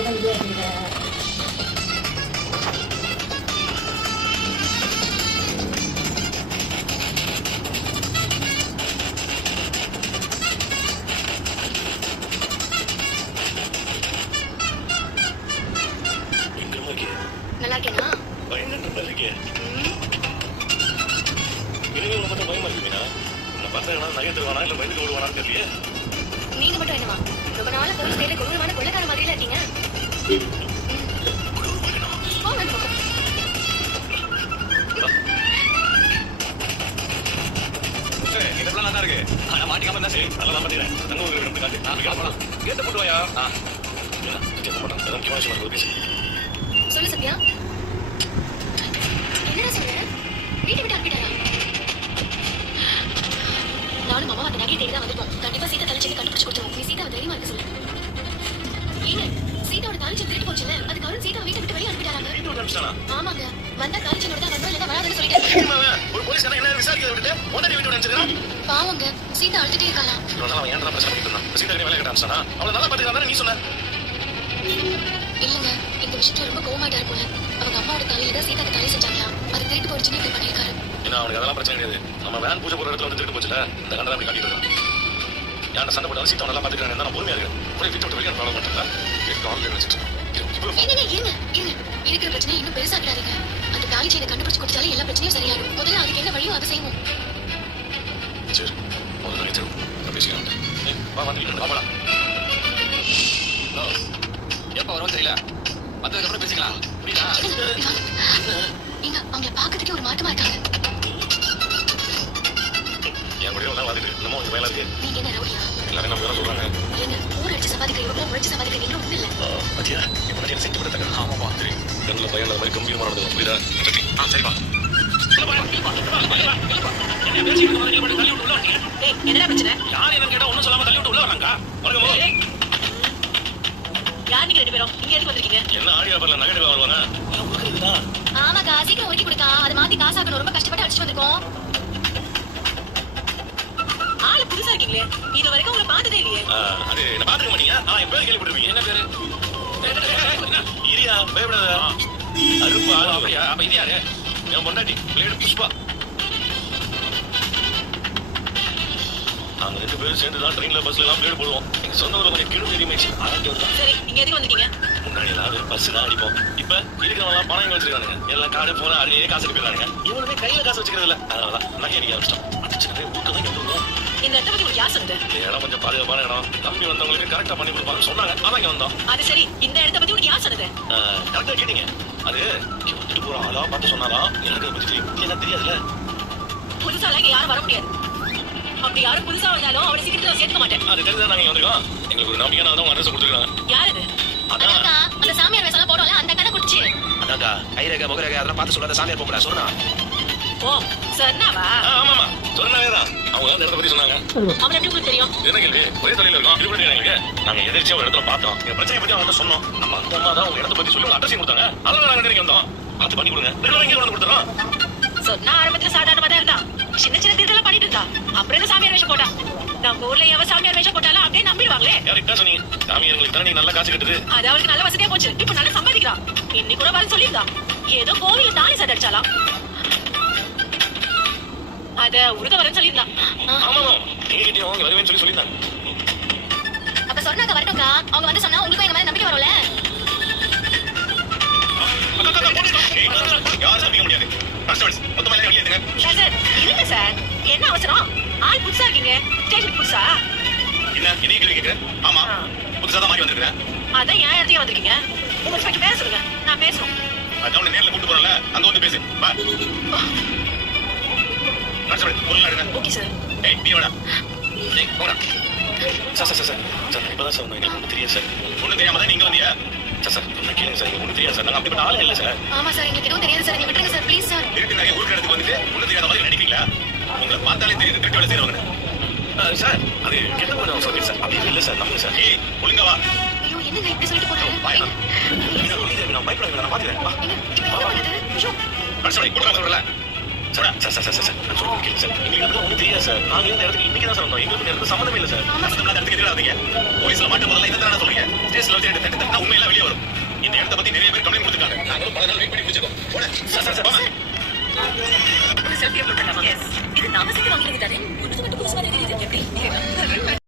நல்லா இருக்கேனா? பயங்கர இருக்கே. இனிமே மட்டும் பயமா இருக்கு மீனா. நான் பார்த்தா நகை தருவானா இல்ல பயந்துட்டு ஓடுவானான்னு தெரியல. நீங்க மட்டும் என்னவா? ரொம்ப நாளா போலீஸ் ஸ்டேஷன்ல கொடூரமான கொள்ளைக்கார மாதிரில இருக்கீங்க. கொடூரமானோ? இதெல்லாம் நல்லா இருக்கு. ஆனா மாட்டிக்காம இருந்தா சரி. நல்லா மாட்டிக்கிறேன். தங்க ஒரு இடத்துல காட்டு. நான் போலாம். கேட்ட போட்டு வாயா. சொல்லு சத்யா. என்னடா சொல்ற? வீட்டை விட்டு அனுப்பிட்டாரா? நானும் மாமா அந்த நகையை தேடி தான் வந்துட்டோம். கண்டிப்பா சீதா தலைச்செடி கண்டுபிடிச்சு கொடுத்துருவோம். நீ சீதாவை தைரியமா இருக்க சொல்லு. ஏங்க சீதாவோட தாலிச்செடி திருட்டு போச்சுல, அதுக்கு அருண் சீதாவை வீட்டை விட்டு வெளியே அனுப்பிட்டாராங்க. ஆமாங்க, வந்தா தாலிச்செடியோட தான் வரணும், இல்லைன்னா வராதுன்னு சொல்லிட்டேன். ஒரு போலீஸ்காரன் என்ன விசாரிக்கிறத விட்டு உடனே வீட்டு நினைச்சிருக்கான். பாவங்க சீதா அழுதுட்டே இருக்கலாம். அவன் ஏன் பிரச்சனை பண்ணிட்டு இருந்தான்? சீதா வேலை கேட்டான். அவளை நல்லா பாத்துக்கலாம் நீ சொன்ன. இல்லங்க, இந்த விஷயத்துல ரொம்ப கோவமாட்டா இருக்கும்ல. அவங்க அம்மாவோட தாலியில தான் சீதாக்கு தாலி செஞ்சாங்களா, அது திருட்டு போயிடுச்சுன்னு இப்படி பண்ணிருக்காரு. ஏன்னா அவனுக்கு அதெல்லாம் பிரச்சனை கிடையாது. நம்ம வேன் பூஜை போற இடத்துல வந்து திருட்டு போச்சுல, இந்த கண்டதை அப்படி காட்டிட்டு இருக்கான். யார்ட்ட சண்டை போட்டாலும் சீதா நல்லா பாத்துக்கிறாங்க. நான் பொறுமையா இருக்கேன். போய் வீட்டை விட்டு வெளியே ப்ராப்ளம் பண்ணிட்டேன். இருக்கிற பிரச்சனை இன்னும் பெருசாக்கிடாதீங்க. அந்த தாலி செயினை கண்டுபிடிச்சு கொடுத்தாலே எல்லா பிரச்சனையும் சரியாயிடும். முதல்ல அதுக்கு என்ன வழியோ அதை செய்வோம். சரி, முதல்ல நகை தரும் பேசிக்கலாம். வா வந்து வீட்டு வாப்படா. எப்ப வரும் தெரியல. வந்ததுக்கு அப்புறம் பேசிக்கலாம். புரியுதா? நீங்க அவங்கள பாக்கிறதுக்கே ஒரு மாற்றமா இருக்காங்க. என் கூட எல்லாம் வாதிட்டு நம்ம உங்க வேலை இருக்கு. நீங்க என்ன ரவுடியா? எல்லாரும் நம்ம வேலை சொல்றாங்க. என்ன ஊர் அடிச்சு சம்பாதிக்கிற இவங்க முறைச்சு சம்பாதிக்கிற நீங்களும் ஒண்ணு இல்ல. பத்தியா இப்ப நான் செஞ்சு கொடுத்தாங்க. ஆமாப்பா சரி. கண்ணுல பயம் இல்லாத மாதிரி கம்பீரமானது. புரியுதா? சரிப்பா. என்னடா பிரச்சனை? யார் என்ன கேட்டா ஒண்ணும் சொல்லாம தள்ளி விட்டு உள்ள வராங்க. யார் நீங்க ரெண்டு பேரும் இங்க எதுக்கு வந்திருக்கீங்க? என்ன ஆடியா பரல நகை வருவாங்க. ஆமாக்கா, சீக்கிரம் ஒதுக்கி கொடுக்கா. அதை மாத்தி காசாக்கணும். ரொம்ப கஷ்டப்பட்டு அடிச்சுட்டு வந்திருக்கோம். ஆளு புதுசா இருக்கீங்களே, இது வரைக்கும் உங்களை பார்த்ததே இல்லையே. அது என்ன பாத்துக்க மாட்டீங்க? என் பேர் கேள்விப்படுவீங்க. என்ன பேரு? இரியா பயப்படாத. அருப்பா அப்படியா? அப்ப இது யாரு? என் பொண்டாட்டி பிளேடு புஷ்பா. நாங்க ரெண்டு பேரும் சேர்ந்து தான் ட்ரெயின்ல பஸ்ல எல்லாம் பிளேடு போடுவோம். எங்க சொந்த ஊர்ல கொஞ்சம் கிடு தெரியுமாச்சு. சரி, நீங்க எதுக்கு வந்திருக்கீங்க? முன்னாடி எல்லாம் பஸ் தான் அடிப்போம். இப்ப இருக்கிறவங்க பணம் வச்சிருக்கானுங்க. எல்லாம் காடு போற அடியே காசு போயிடறாங்க. இவனுமே கையில காசு வச்சுக்கிறது இல்ல. அதனாலதான் நகை அடிக்க ஆரம்பிச்சிட்டோம். அடிச்சுட்டு ஊக்கதான் கட்டுவோம். இந்த இடத்த பத்தி உங்களுக்கு யார் சொன்னது? இடம் கொஞ்சம் பாதுகாப்பான இடம். தம்பி வந்தவங்களுக்கு கரெக்டா பண்ணி கொடுப்பாங்க சொன்னாங்க. அதான் இங்க வந்தோம். அது சரி, இந்த இடத்த பத்தி உங்களுக்கு யார் சொன்னது? கரெக்டா கேட்டீங்க. அது வந்துட்டு போற ஆளா பார்த்து சொன்னாரா? எனக்கு பத்தி என்ன தெரியாதுல்ல. புதுசா இங்க யாரும் வர முடியாது. அப்படி யாரும் புதுசா வந்தாலும் அவனை சீக்கிரத்துல சேர்த்துக்க மாட்டேன். அது தெரிஞ்சா நாங்க வந்திருக்கோம். எங்களுக்கு ஒரு நம்பிக்கையான அட்ரஸ் கொடுத்துருக்காங்க. யார் இது? அதான் அந்த சாமியார் வேஷம் போடுவாங்க, அந்த கண்ணை குடிச்சு. அதாக்கா கைரேகை முகரேகை அதெல்லாம் பார்த்து சொல்லாத சாமியார் போகக்கூடாது சொன்னா. ஓ சொன்னாவா? ஆமாமா சொன்னாவேதான். அவங்க அந்த இடத்த பத்தி சொன்னாங்க. அவன் எப்படி உங்களுக்கு தெரியும்? என்ன கேள்வி? ஒரே தொழில இருக்கோம். இது கூட எங்களுக்கு நாங்க எதிர்ச்சியா ஒரு இடத்துல பார்த்தோம். எங்க பிரச்சனை பத்தி அவங்க சொன்னோம். நம்ம அந்த அம்மா தான் உங்க இடத்த பத்தி சொல்லி அட்ரஸ் கொடுத்தாங்க. அதனால நாங்க இங்க வந்தோம். பார்த்து பண்ணி கொடுங்க. ரெகுலரா இங்கே கொண்டு கொடுத்துறோம். சொன்னா ஆரம்பத்துல சாதாரணமா தான் இருந்தா, சின்ன சின்ன திருடெல்லாம் பண்ணிட்டு இருந்தா. அப்புறம் என்ன சாமியார் வேஷம் போட்டா? நம்ம ஊர்ல எவ சாமியார் வேஷம் போட்டாலும் அப்படியே நம்பிடுவாங்களே. கரெக்டா சொன்னீங்க. சாமியார்களுக்கு தானே நல்ல காசு கட்டுது. அது அவளுக்கு நல்ல வசதியா போச்சு. இப்ப நல்லா சம்பாதிக்கிறா. இன்னைக்கு கூட வர சொல்லியிருந்தா. ஏதோ கோவில தாலி சதடிச்சாலாம். அத உருக வரேன்னு சொல்லியிருந்தா. ஆமா நீங்க கிட்டே அவங்க வருவேன்னு சொல்லியிருந்தாங்க. அப்ப சொன்னாக்க வரட்டும்க்கா. அவங்க வந்து சொன்னா உங்களுக்கு எங்க மேல நம்பிக்கை வரும்ல. யாரும் நம்பிக்க முடியாது. மொத்தமா வெளியே சார் இருங்க சார், என்ன அவசரம்? ஆள் புதுசா இருக்கீங்க, ஸ்டேஷன் புதுசா? என்ன இதே கேள்வி கேட்கிறேன்? ஆமா புதுசா தான் மாறி வந்திருக்கேன். அதான் ஏன் இடத்தையும் வந்திருக்கீங்க? உங்க இன்ஸ்பெக்டர் பேச சொல்லுங்க, நான் பேசுறோம். அதான் நேர்ல கூட்டு போறல, அங்க வந்து பேசு. வா ஓகே சார். ஏய் நீ வாடா. ஏய் போடா. சார் இப்பதான் சார் உங்களுக்கு ஒன்றும் தெரியாது சார். ஒன்றும் தெரியாம தான் நீங்க வந்தீங்க. சார் ஒன்றும் கேளுங்க சார், ஒன்றும் தெரியாது சார். நாங்கள் அப்படிப்பட்ட ஆளு இல்லை சார். ஆமா சார், எங்களுக்கு எதுவும் தெரியாது சார். நீங்க விட்டுருங்க சார், ப்ளீஸ் சார். இருக்கு நிறைய ஊருக்கு இடத்துக்கு வந்துட்டு ஒன்றும் தெரியாத மாதிரி நடிக்கிறீங்களா? உங்களை பார்த்தாலே தெரியுது திருட்டு வேலை செய்யறவங்க. சார் அது கெட்ட போட சொல்லி சார். அப்படி இல்லை சார், நம்புங்க சார். ஏய் ஒழுங்கா வா. ஐயோ என்னங்க இப்படி சொல்லிட்டு போறாங்க? நான் பயப்படாத, நான் பாத்துக்கிறேன். வா என்ன பண்ணுது? ஐயோ கொடுக்காம சொல்லல. Sir sir sir sir sir நான் சொல்றது கேளுங்க சார் எங்களுக்கு அதுக்கு ஒன்றும் தெரியாது சார் நாங்களே இந்த இடத்துக்கு இன்னைக்கு தான் சார் வந்தோம் எங்களுக்கு இந்த இடத்துக்கு சம்மந்தமே இல்லை சார் ஆமா. அந்த இடத்துக்கு எதிராதீங்க போலீஸ்ல மாட்டும் போதெல்லாம் இதை தானே சொல்லுங்க ஸ்டேஷன்ல வச்சு ரெண்டு தட்டு தட்டினா உண்மையெல்லாம் வெளியே வரும் இந்த இடத்த பத்தி நிறைய பேர் கம்ப்ளைண்ட் கொடுத்துருக்காங்க நாங்களும் பல நாள் வெயிட் பண்ணி பிடிச்சிருக்கோம் போட சார் சார் சார் வாங்க ஒரு செல்ஃபி அப்லோட் பண்ணலாமா? எஸ். இது நாம சேர்த்து வாங்கினது தானே? ஒன்று மட்டும் புதுசா தெரியுது எப்படி?